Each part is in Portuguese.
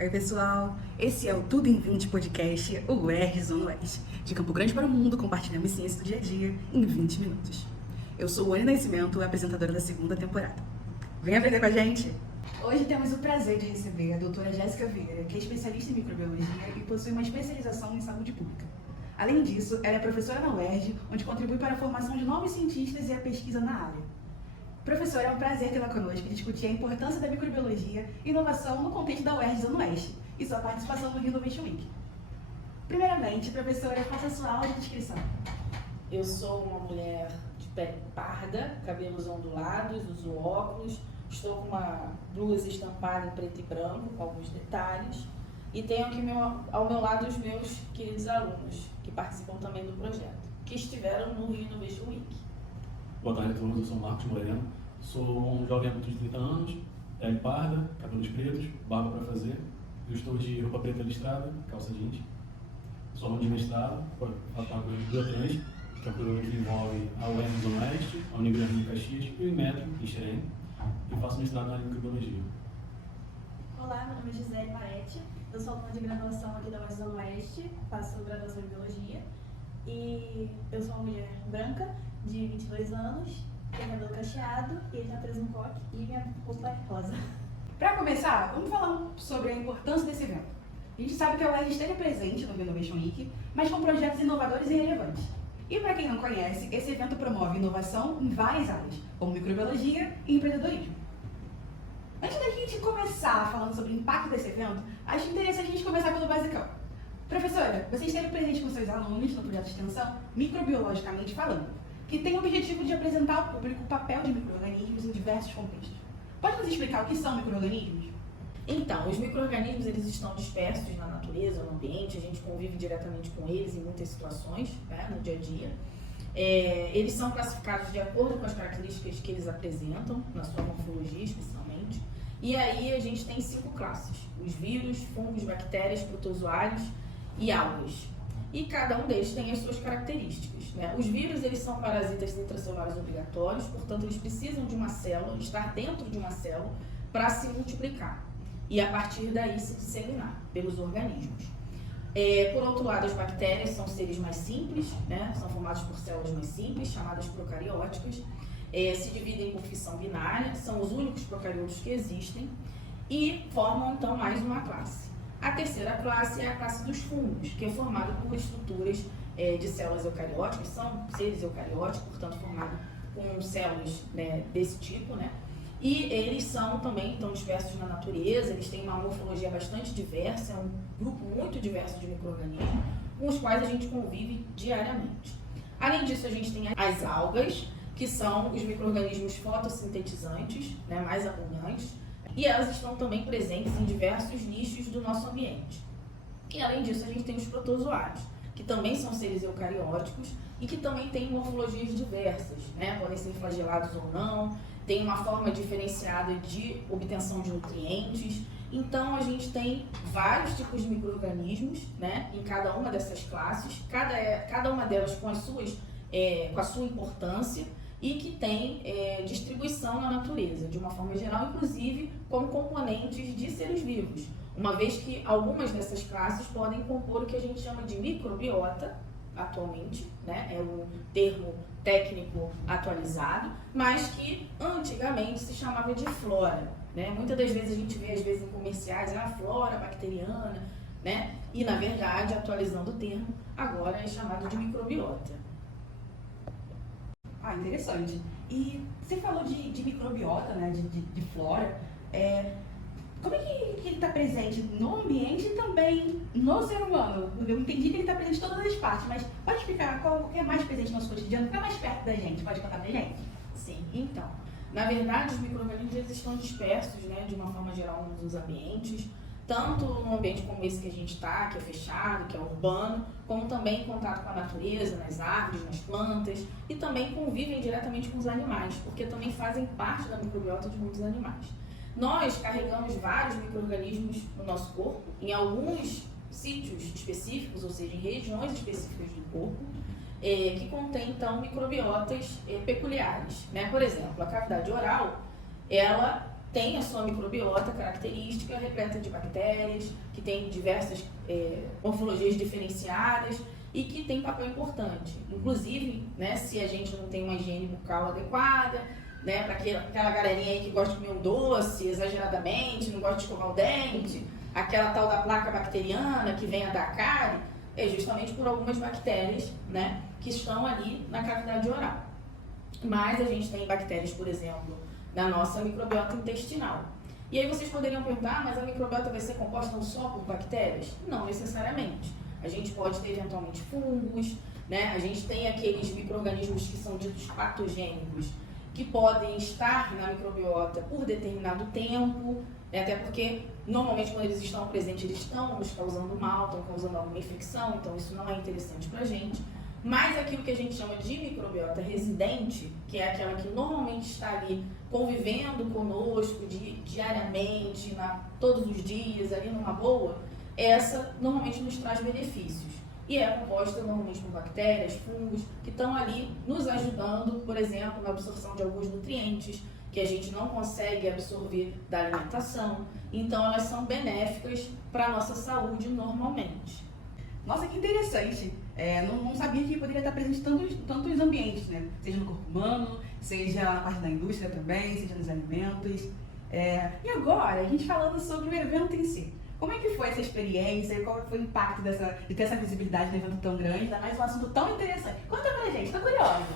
Oi, pessoal. Esse é o Tudo em 20 podcast, o UERJ Zona Oeste. De Campo Grande para o mundo, compartilhando ciência do dia a dia em 20 minutos. Eu sou Ana Nascimento, apresentadora da segunda temporada. Vem aprender com a gente! Hoje temos o prazer de receber a doutora Jéssica Vieira, que é especialista em microbiologia e possui uma especialização em saúde pública. Além disso, ela é professora na UERJ, onde contribui para a formação de novos cientistas e a pesquisa na área. Professora, é um prazer tê-la conosco e discutir a importância da microbiologia e inovação no contexto da UERJ Zona Oeste e sua participação no Innovation Week. Primeiramente, professora, faça sua aula de descrição. Eu sou uma mulher de pele parda, cabelos ondulados, uso óculos, estou com uma blusa estampada em preto e branco, com alguns detalhes, e tenho aqui ao meu lado os meus queridos alunos, que participam também do projeto, que estiveram no Rio Innovation Week. Boa tarde a todos, eu sou Marcos Moreno, sou um jovem adulto de 30 anos, pele parda, cabelos pretos, barba para fazer, eu estou de roupa preta listrada, calça jeans, sou aluno de mestrado, faço coisa de Biotrans, que é um programa que envolve a UERJ Zona Oeste, a Unigrande de Caxias e o IMETRO, em Xerém, e faço mestrado na área de microbiologia. Olá, meu nome é Gisele Maretti, eu sou aluna de graduação aqui da UERJ Zona Oeste, faço graduação em Biologia e eu sou uma mulher branca, de 22 anos, tenho cabelo cacheado e ele tá preso no coque e minha roupa é rosa. Para começar, vamos falar sobre a importância desse evento. A gente sabe que a UERJ esteve presente no Innovation Week, mas com projetos inovadores e relevantes. E para quem não conhece, esse evento promove inovação em várias áreas, como microbiologia e empreendedorismo. Antes da gente começar falando sobre o impacto desse evento, acho interessante a gente começar pelo basicão. Professora, você esteve presente com seus alunos no projeto de extensão Microbiologicamente Falando, que tem o objetivo de apresentar ao público o papel de micro-organismos em diversos contextos. Pode nos explicar o que são micro-organismos? Então, os micro-organismos eles estão dispersos na natureza, no ambiente, a gente convive diretamente com eles em muitas situações, né, no dia a dia. Eles são classificados de acordo com as características que eles apresentam, na sua morfologia especialmente. E aí a gente tem 5 classes: os vírus, fungos, bactérias, protozoários e algas. E cada um deles tem as suas características, né? Os vírus eles são parasitas intracelulares obrigatórios, portanto eles precisam de uma célula, estar dentro de uma célula para se multiplicar e a partir daí se disseminar pelos organismos. Por outro lado, as bactérias são seres mais simples, né? São formados por células mais simples, chamadas procarióticas, se dividem por fissão binária, são os únicos procariotos que existem e formam então mais uma classe. A terceira classe é a classe dos fungos, que é formada por estruturas de células eucarióticas, são seres eucarióticos, portanto formados com células, né, desse tipo, né? E eles são também tão dispersos na natureza, eles têm uma morfologia bastante diversa, é um grupo muito diverso de micro-organismos, com os quais a gente convive diariamente. Além disso, a gente tem as algas, que são os micro-organismos fotossintetizantes, né, mais abundantes, e elas estão também presentes em diversos nichos do nosso ambiente. E além disso, a gente tem os protozoários, que também são seres eucarióticos e que também têm morfologias diversas, né? Podem ser flagelados ou não, tem uma forma diferenciada de obtenção de nutrientes. Então, a gente tem vários tipos de micro-organismos, né, em cada uma dessas classes, cada uma delas com a sua importância, e que tem distribuição na natureza, de uma forma geral, inclusive como componentes de seres vivos, uma vez que algumas dessas classes podem compor o que a gente chama de microbiota, atualmente, né, é o termo técnico atualizado, mas que antigamente se chamava de flora, né? Muitas das vezes a gente vê, às vezes, em comerciais, a flora bacteriana, né, e na verdade, atualizando o termo, agora é chamado de microbiota. Ah, interessante. E você falou de microbiota, né, de flora. Como é que ele está presente no ambiente e também no ser humano? Eu entendi que ele está presente em todas as partes, mas pode explicar qual que é mais presente no nosso cotidiano, que está mais perto da gente? Pode contar pra gente? Sim, então, na verdade, os micro-organismos eles estão dispersos, né, de uma forma geral nos ambientes, tanto no ambiente como esse que a gente está, que é fechado, que é urbano, como também em contato com a natureza, nas árvores, nas plantas, e também convivem diretamente com os animais, porque também fazem parte da microbiota de muitos animais. Nós carregamos vários micro-organismos no nosso corpo, em alguns sítios específicos, ou seja, em regiões específicas do corpo, que contém, então, microbiotas peculiares, né? Por exemplo, a cavidade oral, ela tem a sua microbiota característica, repleta de bactérias, que tem diversas morfologias diferenciadas e que tem papel importante. Inclusive, né, se a gente não tem uma higiene bucal adequada, né, para aquela galerinha aí que gosta de comer um doce exageradamente, não gosta de escovar o dente, aquela tal da placa bacteriana que vem a dar cárie, é justamente por algumas bactérias, né, que estão ali na cavidade oral. Mas a gente tem bactérias, por exemplo, na nossa microbiota intestinal. E aí vocês poderiam perguntar, mas a microbiota vai ser composta não só por bactérias? Não necessariamente. A gente pode ter eventualmente fungos, né? A gente tem aqueles micro-organismos que são ditos patogênicos, que podem estar na microbiota por determinado tempo, né? Até porque normalmente quando eles estão presentes, eles estão nos causando mal, estão causando alguma infecção, então isso não é interessante pra gente. Mas aquilo que a gente chama de microbiota residente, que é aquela que normalmente está ali convivendo conosco diariamente, todos os dias, ali numa boa, essa normalmente nos traz benefícios. E é composta normalmente por bactérias, fungos, que estão ali nos ajudando, por exemplo, na absorção de alguns nutrientes que a gente não consegue absorver da alimentação. Então elas são benéficas para a nossa saúde normalmente. Nossa, que interessante. Não sabia que poderia estar presente em tantos ambientes, né? Seja no corpo humano, seja na parte da indústria também, seja nos alimentos. E agora, a gente falando sobre o evento em si. Como é que foi essa experiência? Qual foi o impacto de ter essa visibilidade num evento tão grande, ainda mais um assunto tão interessante? Conta pra gente, tô curiosa.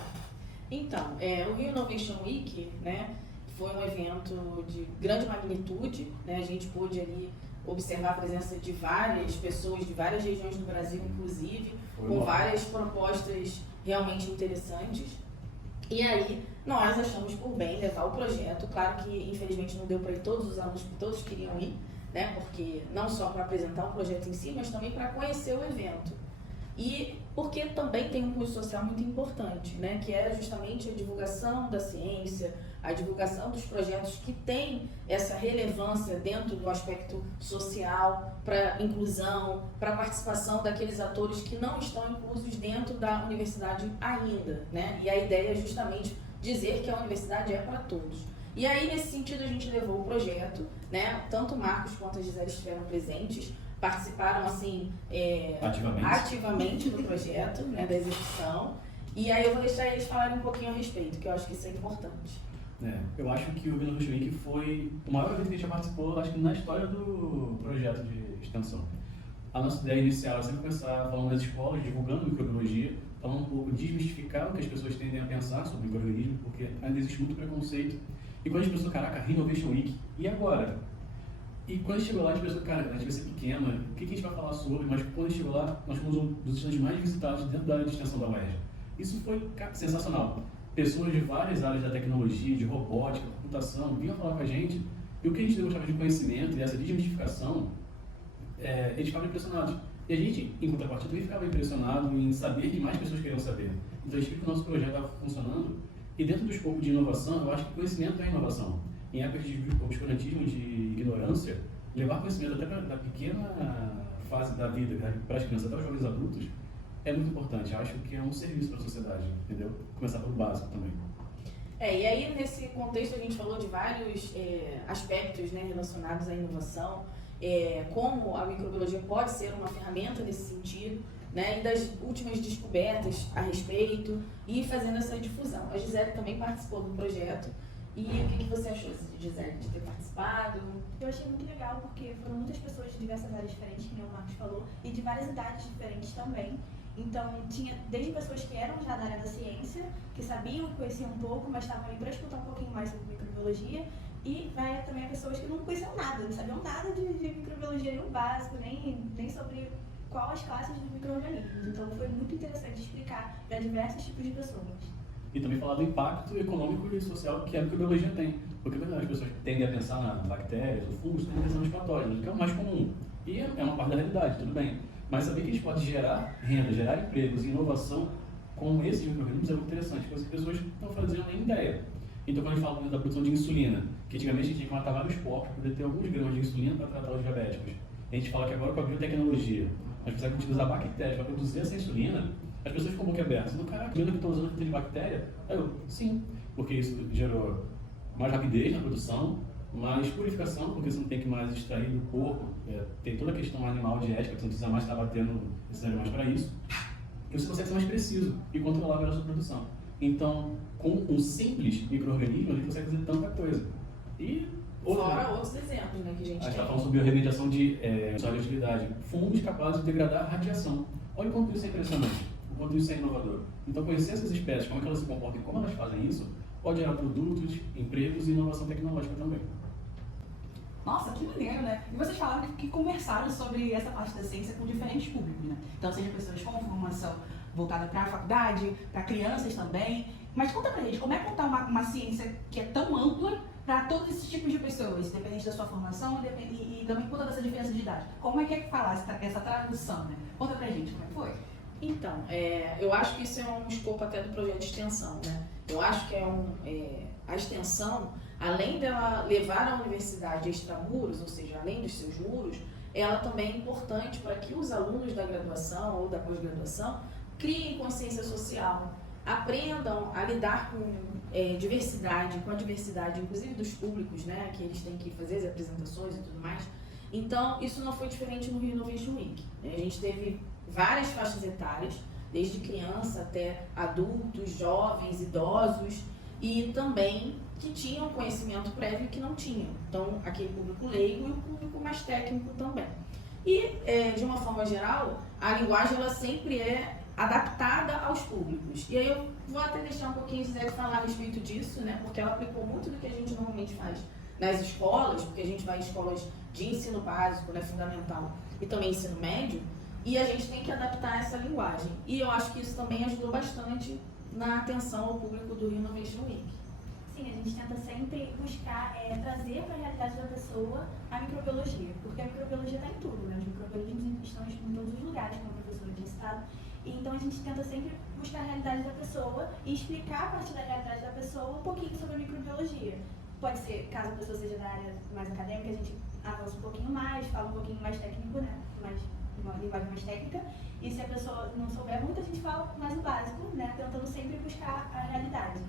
Então, o Rio Innovation Week, né, foi um evento de grande magnitude, né? A gente pôde ali observar a presença de várias pessoas de várias regiões do Brasil, inclusive, com várias propostas realmente interessantes. E aí, nós achamos por bem levar o projeto. Claro que, infelizmente, não deu para ir todos os alunos, que todos queriam ir, né? Porque não só para apresentar o projeto em si, mas também para conhecer o evento. E porque também tem um custo social muito importante, né? Que é justamente a divulgação da ciência, a divulgação dos projetos que têm essa relevância dentro do aspecto social, para inclusão, para participação daqueles atores que não estão inclusos dentro da universidade ainda, né? E a ideia é justamente dizer que a universidade é para todos. E aí, nesse sentido, a gente levou o projeto, né? Tanto o Marcos quanto a Gisele estiveram presentes, participaram assim ativamente do projeto, né, da execução. E aí eu vou deixar eles falarem um pouquinho a respeito, que eu acho que isso é importante. Eu acho que o Innovation Week foi o maior evento que a gente já participou, acho que na história do projeto de extensão. A nossa ideia inicial é sempre começar falando das escolas, divulgando microbiologia, falando um pouco, desmistificar o que as pessoas tendem a pensar sobre microorganismo, porque ainda existe muito preconceito. E quando a gente pensou, caraca, Rio Innovation Week, e agora? E quando a gente chegou lá, a gente pensou, cara, a gente vai ser pequena, o que a gente vai falar sobre? Mas quando a gente chegou lá, nós fomos um dos estandes mais visitados dentro da área de extensão da UERJ. Isso foi sensacional. Pessoas de várias áreas da tecnologia, de robótica, computação, vinham falar com a gente, e o que a gente demonstrava de conhecimento e essa desmistificação, eles ficavam impressionados. E a gente, em contrapartida, também ficava impressionado em saber que mais pessoas queriam saber. Então a gente viu que o nosso projeto estava funcionando, e dentro do escopo de inovação, eu acho que conhecimento é inovação. Em épocas de obscurantismo, de ignorância, levar conhecimento até da pequena fase da vida, para as crianças, até os jovens adultos, é muito importante. Eu acho que é um serviço para a sociedade, entendeu? Começar pelo básico também. E aí, nesse contexto, a gente falou de vários aspectos, né, relacionados à inovação, como a microbiologia pode ser uma ferramenta nesse sentido, né, e das últimas descobertas a respeito, e fazendo essa difusão. A Gisele também participou do projeto. E o que você achou, Gisele, de ter participado? Eu achei muito legal porque foram muitas pessoas de diversas áreas diferentes, que nem o Marcos falou, e de várias idades diferentes também. Então, tinha desde pessoas que eram já da área da ciência, que sabiam e conheciam um pouco, mas estavam aí para escutar um pouquinho mais sobre microbiologia, e vai também pessoas que não conheciam nada, não sabiam nada de microbiologia no básico, nem sobre qual as classes dos micro-organismos. Então, foi muito interessante explicar para diversos tipos de pessoas. E também falar do impacto econômico e social que a microbiologia tem. Porque, na verdade, as pessoas tendem a pensar na bactérias, ou fungos, tendem a pensar nos patógenos, que é o mais comum. E é uma parte da realidade, tudo bem. Mas saber que a gente pode gerar renda, gerar empregos e inovação com esses micro-organismos é muito interessante, porque as pessoas não faziam nem ideia. Então, quando a gente fala da produção de insulina, que antigamente a gente tinha que matar vários porcos para poder ter alguns gramas de insulina para tratar os diabéticos. A gente fala que agora com a biotecnologia, nós precisamos utilizar bactérias para produzir essa insulina. As pessoas ficam boquiabertas. Caraca, a comida que estou usando tem de bactéria? Aí eu, sim, porque isso gerou mais rapidez na produção, mais purificação, porque você não tem que mais extrair do corpo, tem toda a questão animal de ética, você não precisa mais estar batendo esses animais para isso, e você consegue ser mais preciso e controlar melhor a sua produção. Então, com um simples micro-organismo, a gente consegue fazer tanta coisa. E fora outros exemplos, né, que a gente está tem. falando sobre a remediação de utilidade. Fungos capazes de degradar radiação. Olha o quanto isso é impressionante, o quanto isso é inovador. Então, conhecer essas espécies, como é que elas se comportam e como elas fazem isso, pode gerar produtos, empregos e inovação tecnológica também. Nossa, que maneiro, né? E vocês falaram que conversaram sobre essa parte da ciência com diferentes públicos, né? Então, seja pessoas com formação voltada para a faculdade, para crianças também. Mas conta pra gente, como é contar uma ciência que é tão ampla para todos esses tipos de pessoas, independente da sua formação e também com toda essa diferença de idade? Como é que falar essa tradução, né? Conta pra gente como é que foi. Então, eu acho que isso é um escopo até do projeto de extensão, né? Eu acho que a extensão, além dela levar a universidade extramuros, ou seja, além dos seus muros, ela também é importante para que os alunos da graduação ou da pós-graduação criem consciência social, aprendam a lidar com com a diversidade, inclusive dos públicos, né, que eles têm que fazer as apresentações e tudo mais. Então, isso não foi diferente no Rio Innovation Week. A gente teve várias faixas etárias, desde criança até adultos, jovens, idosos, e também que tinham conhecimento prévio e que não tinham. Então, aquele público leigo e o público mais técnico também. E, de uma forma geral, a linguagem ela sempre é adaptada aos públicos. E aí eu vou até deixar um pouquinho a Gisele falar a respeito disso, né? Porque ela aplicou muito do que a gente normalmente faz nas escolas, porque a gente vai em escolas de ensino básico, né, fundamental, e também ensino médio, e a gente tem que adaptar essa linguagem. E eu acho que isso também ajudou bastante na atenção ao público do Rio Innovation Week. Sim, a gente tenta sempre buscar trazer para a realidade da pessoa a microbiologia, porque a microbiologia está em tudo, né? Os micro-organismos estão em todos os lugares, como a professora tinha citado. Então a gente tenta sempre buscar a realidade da pessoa e explicar a partir da realidade da pessoa um pouquinho sobre a microbiologia. Pode ser, caso a pessoa seja da área mais acadêmica, a gente avança um pouquinho mais, fala um pouquinho mais técnico, né? Uma linguagem mais técnica. E se a pessoa não souber muito, a gente fala mais o básico, né? Tentando sempre buscar a realidade.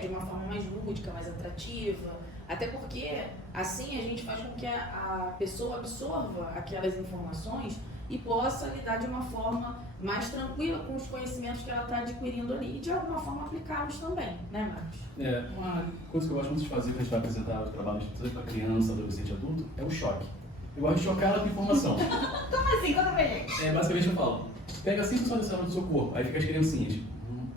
De uma forma mais lúdica, mais atrativa. Até porque, assim, a gente faz com que a pessoa absorva aquelas informações e possa lidar de uma forma mais tranquila com os conhecimentos que ela está adquirindo ali e, de alguma forma, aplicá-los também, né, Marcos? Uma coisa que eu gosto muito de fazer quando a gente vai apresentar os trabalhos para criança, adolescente e adulto é o choque. Eu gosto de chocar ela com informação. Como assim? Conta pra gente. Basicamente eu falo, pega 5% das células do seu corpo, aí fica as criancinhas,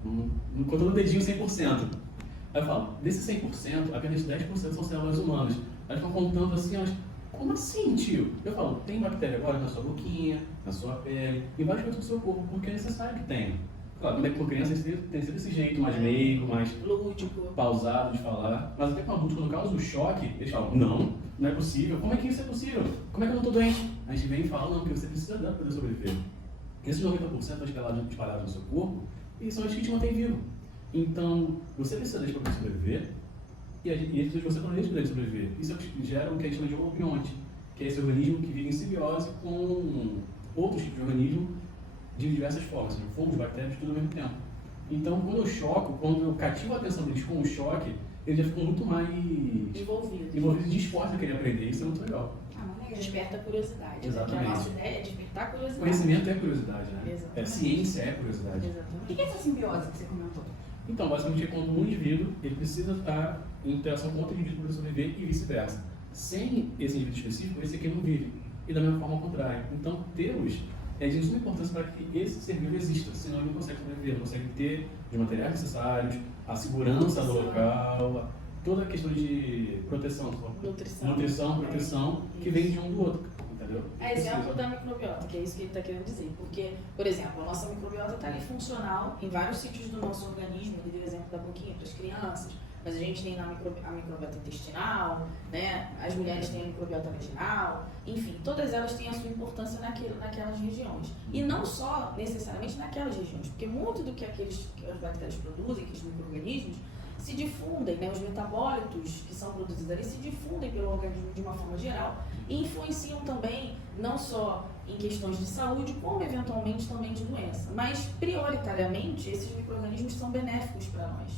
contando o dedinho 100%. Aí eu falo, desses 100%, apenas 10% são células humanas. Elas ficam contando assim, como assim, tio? Eu falo, tem bactéria agora na sua boquinha, na sua pele, em vários cantos do seu corpo, porque é necessário que tenha. Claro, quando é com criança, tem que ser desse jeito, mais meigo, mais lúdico, pausado de falar. Mas até com adultos, quando causa o choque, eles falam, não é possível. Como é que isso é possível? Como é que eu não estou doente? A gente vem e fala, não, porque você precisa dar para poder sobreviver. Esses 90% espalhados no seu corpo, e são os que te mantêm vivo. Então, você precisa deles para poder sobreviver, e eles precisam de você para poder sobreviver. Isso gera o que a gente chama de holobionte, que é esse organismo que vive em simbiose com outros tipos de organismo de diversas formas, fungos, bactérias, tudo ao mesmo tempo. Então, quando eu choco, quando eu cativo a atenção deles com o choque, eles já ficam muito mais envolvidos e dispostos a querer aprender. Isso é muito legal. Desperta a curiosidade. Exatamente. Né? A nossa ideia é despertar a curiosidade. Conhecimento é curiosidade, né? Exatamente. Ciência é curiosidade. Exatamente. O que é essa simbiose que você comentou? Então, basicamente é quando um indivíduo ele precisa estar em interação com outro indivíduo para sobreviver e vice-versa. Sem esse indivíduo específico, esse aqui não vive. E da mesma forma ao contrário. Então, tê-los é de suma importância para que esse ser vivo exista, senão ele não consegue sobreviver, não consegue ter os materiais necessários, a segurança do local, toda a questão de proteção, proteção, que vem de um do outro, entendeu? É exemplo da microbiota, que é isso que ele está querendo dizer. Porque, por exemplo, a nossa microbiota está ali funcional em vários sítios do nosso organismo, ele deu o exemplo da boquinha para as crianças, mas a gente tem a microbiota intestinal, né? As mulheres têm a microbiota vaginal, enfim, todas elas têm a sua importância naquelas regiões. E não só necessariamente naquelas regiões, porque muito do que as bactérias produzem, que os micro-organismos, se difundem, né? Os metabólitos que são produzidos ali se difundem pelo organismo de uma forma geral e influenciam também, não só em questões de saúde, como eventualmente também de doença. Mas, prioritariamente, esses micro-organismos são benéficos para nós.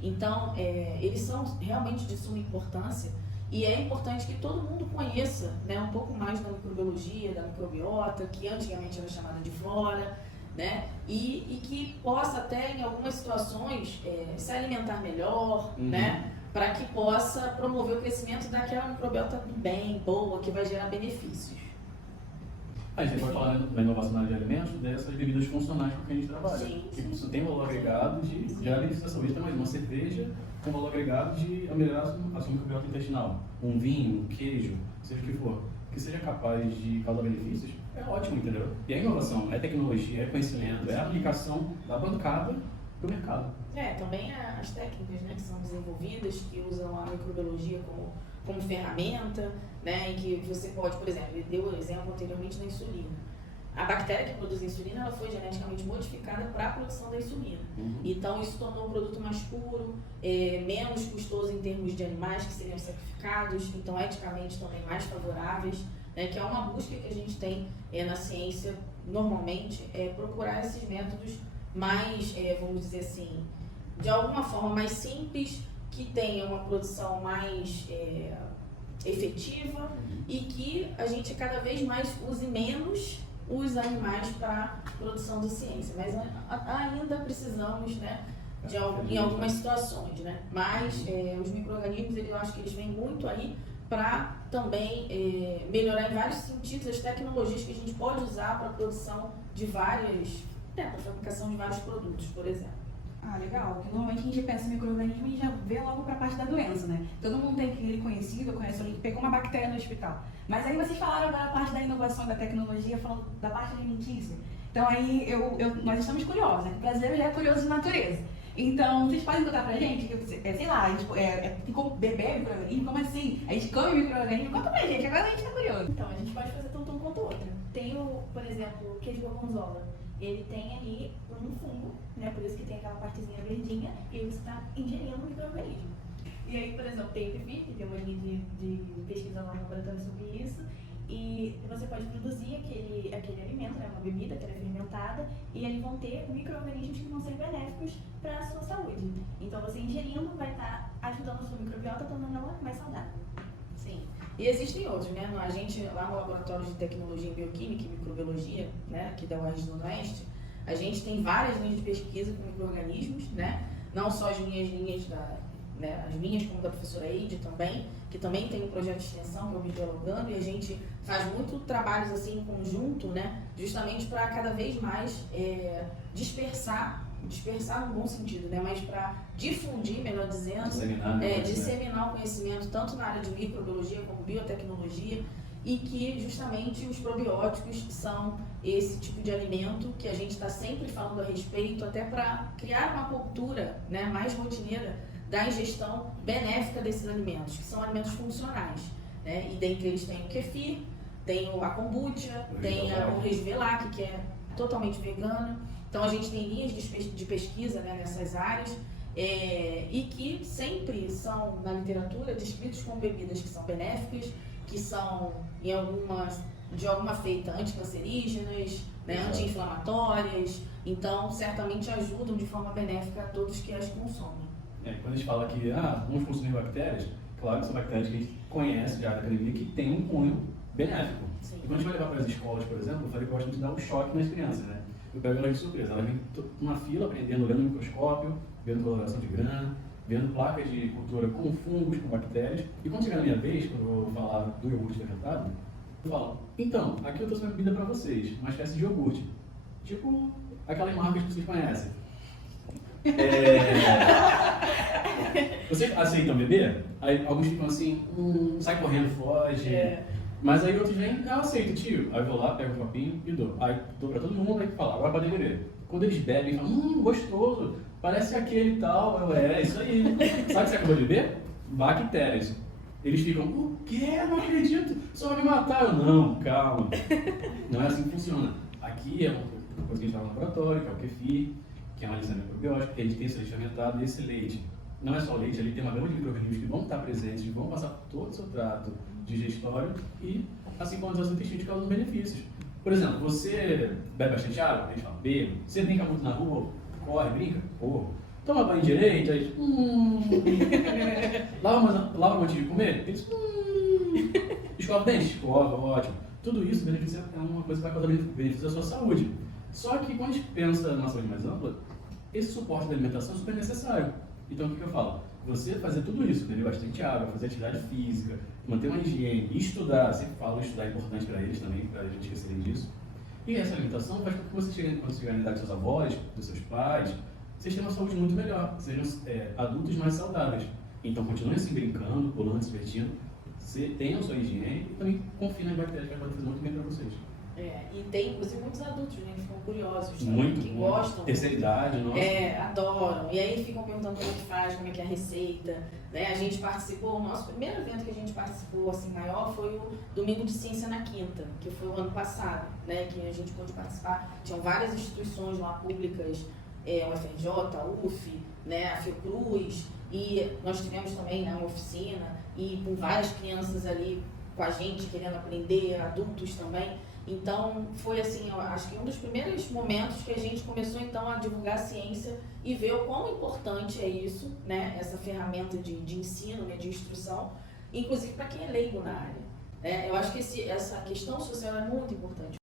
Então, eles são realmente de suma importância E é importante que todo mundo conheça, né, um pouco mais da microbiologia, da microbiota, que antigamente era chamada de flora, né, e que possa até, em algumas situações, se alimentar melhor, né, para que possa promover o crescimento daquela microbiota do bem, boa, que vai gerar benefícios. A gente pode falar da inovação na área de alimentos, dessas bebidas funcionais com que a gente trabalha. Sim, Que sim. isso tem valor agregado de benefício da saúde, mas uma cerveja com valor agregado de melhorar a sua microbiota intestinal. Um vinho, um queijo, seja o que for, que seja capaz de causar benefícios, é ótimo, entendeu? E a inovação é tecnologia, é conhecimento, é a aplicação da bancada para o mercado. Também as técnicas, né, que são desenvolvidas, que usam a microbiologia como ferramenta, né, em que você pode, por exemplo, ele deu o exemplo anteriormente da insulina. A bactéria que produz a insulina, ela foi geneticamente modificada para a produção da insulina. Então, isso tornou o produto mais puro, menos custoso em termos de animais que seriam sacrificados, então, eticamente também mais favoráveis, né, que é uma busca que a gente tem na ciência, normalmente, procurar esses métodos mais, vamos dizer assim, de alguma forma mais simples, que tenha uma produção mais efetiva e que a gente cada vez mais use menos os animais para produção de ciência. Mas ainda precisamos, né, em algumas situações, né? Mas os micro-organismos, eu acho que eles vêm muito aí para também melhorar em vários sentidos as tecnologias que a gente pode usar para a produção de várias, para a fabricação de vários produtos, por exemplo. Ah, legal. Porque normalmente a gente pensa em micro-organismo e já vê logo pra parte da doença, né? Todo mundo tem aquele conhecido, conhece alguém que pegou uma bactéria no hospital. Mas aí vocês falaram da parte da inovação, da tecnologia, falando da parte alimentícia. Então aí nós estamos curiosos, né? O brasileiro já é curioso de natureza. Então, vocês podem contar pra gente, sei lá, tem como beber micro-organismo? Como assim? A gente come micro-organismo? Conta pra gente, agora a gente tá curioso. Então, a gente pode fazer tanto um quanto outro. Tem, por exemplo, o queijo gorgonzola. Ele tem ali um fungo, né? Por isso que tem aquela partezinha verdinha, e aí você está ingerindo um micro-organismo. E aí, por exemplo, tem o pipi, que tem uma linha de pesquisa lá no laboratório sobre isso, e você pode produzir aquele alimento, né? Uma bebida que é fermentada, e eles vão ter micro-organismos que vão ser benéficos para a sua saúde. Então, você ingerindo vai estar ajudando a sua microbiota, tornando ela mais saudável. Sim. E existem outros, né? A gente, lá no Laboratório de Tecnologia em Bioquímica e Microbiologia, né, aqui da UERJ Zona Oeste, a gente tem várias linhas de pesquisa com micro-organismos, né? Não só as minhas linhas, as minhas como da professora Eide também, que também tem um projeto de extensão, que é o Biodialogando, e a gente faz muito trabalhos assim em conjunto, né? Justamente para cada vez mais dispersar no bom sentido, né? Mas para difundir, melhor dizendo, disseminar o conhecimento tanto na área de microbiologia como biotecnologia, e que justamente os probióticos são esse tipo de alimento que a gente está sempre falando a respeito, até para criar uma cultura, né, mais rotineira da ingestão benéfica desses alimentos, que são alimentos funcionais, né? E dentre eles tem o kefir, tem a kombucha, tem o resvelac, que é totalmente vegano. Então a gente tem linhas de pesquisa, né, nessas áreas, e que sempre são na literatura descritos como bebidas que são benéficas, que são de alguma feita anticancerígenas, né, anti-inflamatórias, então certamente ajudam de forma benéfica a todos que as consomem. Quando a gente fala que vamos consumir bactérias, claro que são bactérias que a gente conhece já da academia que tem um cunho benéfico. Sim. E quando a gente vai levar para as escolas, por exemplo, eu falei que eu gosto de dar um choque nas crianças, né? Eu pego elas de surpresa, elas vêm numa fila aprendendo, olhando no microscópio, vendo coloração de grã, vendo placas de cultura com fungos, com bactérias. E quando chegar na minha vez, quando eu vou falar do iogurte fermentado, eu falo, então, aqui eu trouxe uma bebida para vocês, uma espécie de iogurte. Tipo aquelas marcas que vocês conhecem. Vocês aceitam beber? Aí alguns ficam assim, sai correndo, foge. Mas aí outros vêm, eu aceito, tio. Aí eu vou lá, pego um copinho e dou. Aí dou pra todo mundo, aí fala, agora podem beber. Quando eles bebem, falam, gostoso, parece aquele e tal. Isso aí. Sabe o que você acabou de beber? Bactérias. Eles ficam, o quê? Não acredito, só vai me matar. Eu, não, calma. Não é assim que funciona. Aqui é uma coisa que a gente fala no laboratório, que é o kefir, que é uma lisina microbiótica, que a gente tem esse leite fermentado e esse leite. Não é só o leite, ali tem uma gama de micro-organismos que vão estar presentes, vão passar por todo o seu trato digestório e, assim como os intestinos, causam benefícios. Por exemplo, você bebe bastante água? A gente fala, bebo. Você brinca muito na rua? Corre, brinca? Corro. toma banho direito, aí, lava antes de comer, eles, escova o dente, escova, ótimo. Tudo isso beneficia, é uma coisa que vai causar benefício à sua saúde. Só que quando a gente pensa numa saúde mais ampla, esse suporte da alimentação é super necessário. Então o que eu falo? Você fazer tudo isso, beber bastante água, fazer atividade física, manter uma higiene, estudar, sempre falo, estudar é importante para eles também, para a gente esquecerem disso. E essa alimentação faz com que você chegue, quando chegar na idade dos seus avós, dos seus pais, vocês tenham uma saúde muito melhor, sejam adultos mais saudáveis. Então continuem se brincando, pulando, se divertindo, tenham a sua higiene e também confiem nas bactérias que podem fazer muito bem para vocês. E tem, inclusive, muitos adultos, né, que ficam curiosos, tá? Muito, que muito. gostam. Terceira idade, nossa. Adoram. E aí ficam perguntando como é que faz, como é que é a receita. Né? A gente participou, o nosso primeiro evento que a gente participou, assim, maior, foi o Domingo de Ciência na Quinta, que foi o ano passado, né, que a gente pôde participar. Tinham várias instituições lá públicas, o UFRJ, a UF, né, a Fiocruz, e nós tivemos também, né, uma oficina, e com várias crianças ali com a gente querendo aprender, adultos também. Então, foi assim, eu acho que um dos primeiros momentos que a gente começou então a divulgar a ciência e ver o quão importante é isso, né, essa ferramenta de ensino, né, de instrução, inclusive para quem é leigo na área. Eu acho que essa questão social é muito importante.